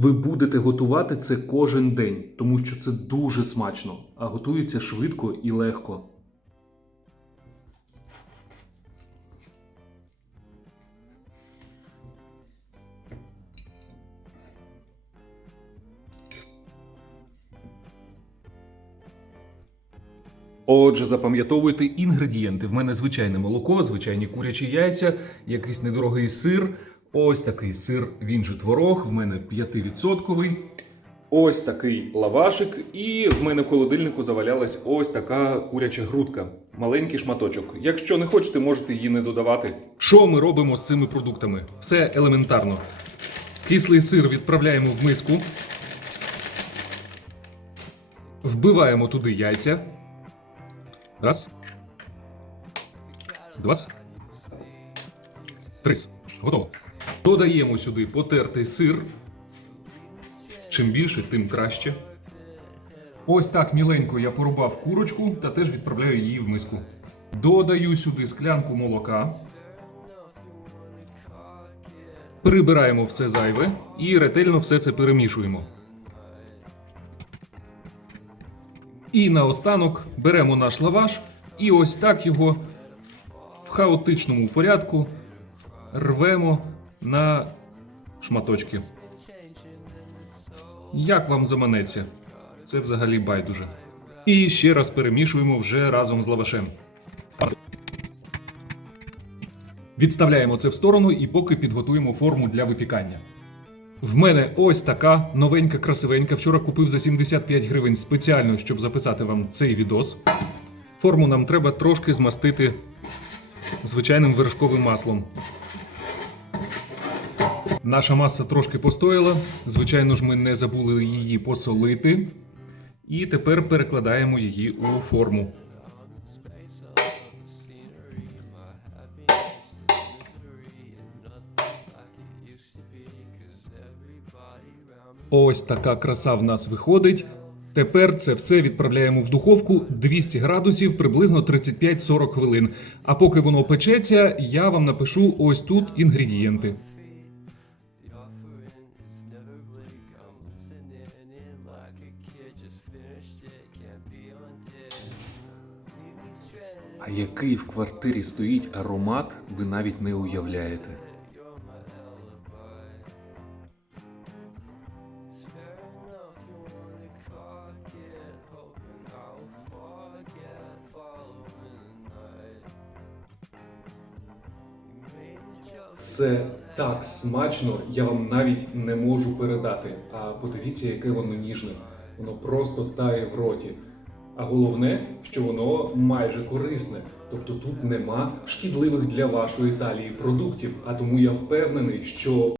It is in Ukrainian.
Ви будете готувати це кожен день, тому що це дуже смачно, а готується швидко і легко. Отже, запам'ятовуйте інгредієнти. В мене звичайне молоко, звичайні курячі яйця, якийсь недорогий сир. Ось такий сир, він же творог, в мене 5%. Ось такий лавашик, і в мене в холодильнику завалялась ось така куряча грудка. Маленький шматочок. Якщо не хочете, можете її не додавати. Що ми робимо з цими продуктами? Все елементарно. Кислий сир відправляємо в миску. Вбиваємо туди яйця. Раз. Два. Три. Готово. Додаємо сюди потертий сир. Чим більше, тим краще. Ось так міленько я порубав курочку та теж відправляю її в миску. Додаю сюди склянку молока. Прибираємо все зайве і ретельно все це перемішуємо. І наостанок беремо наш лаваш і ось так його в хаотичному порядку рвемо на шматочки. Як вам заманеться? Це взагалі байдуже. І ще раз перемішуємо вже разом з лавашем. Відставляємо це в сторону і поки підготуємо форму для випікання. В мене ось така новенька красивенька. Вчора купив за 75 гривень спеціально, щоб записати вам цей відос. Форму нам треба трошки змастити звичайним вершковим маслом. Наша маса трошки постояла. Звичайно ж, ми не забули її посолити. І тепер перекладаємо її у форму. Ось така краса в нас виходить. Тепер це все відправляємо в духовку 200 градусів приблизно 35-40 хвилин. А поки воно печеться, я вам напишу ось тут інгредієнти. А який в квартирі стоїть аромат, ви навіть не уявляєте. Це так смачно, я вам навіть не можу передати. А подивіться, яке воно ніжне. Воно просто тає в роті. А головне, що воно майже корисне. Тобто тут нема шкідливих для вашої талії продуктів. А тому я впевнений, що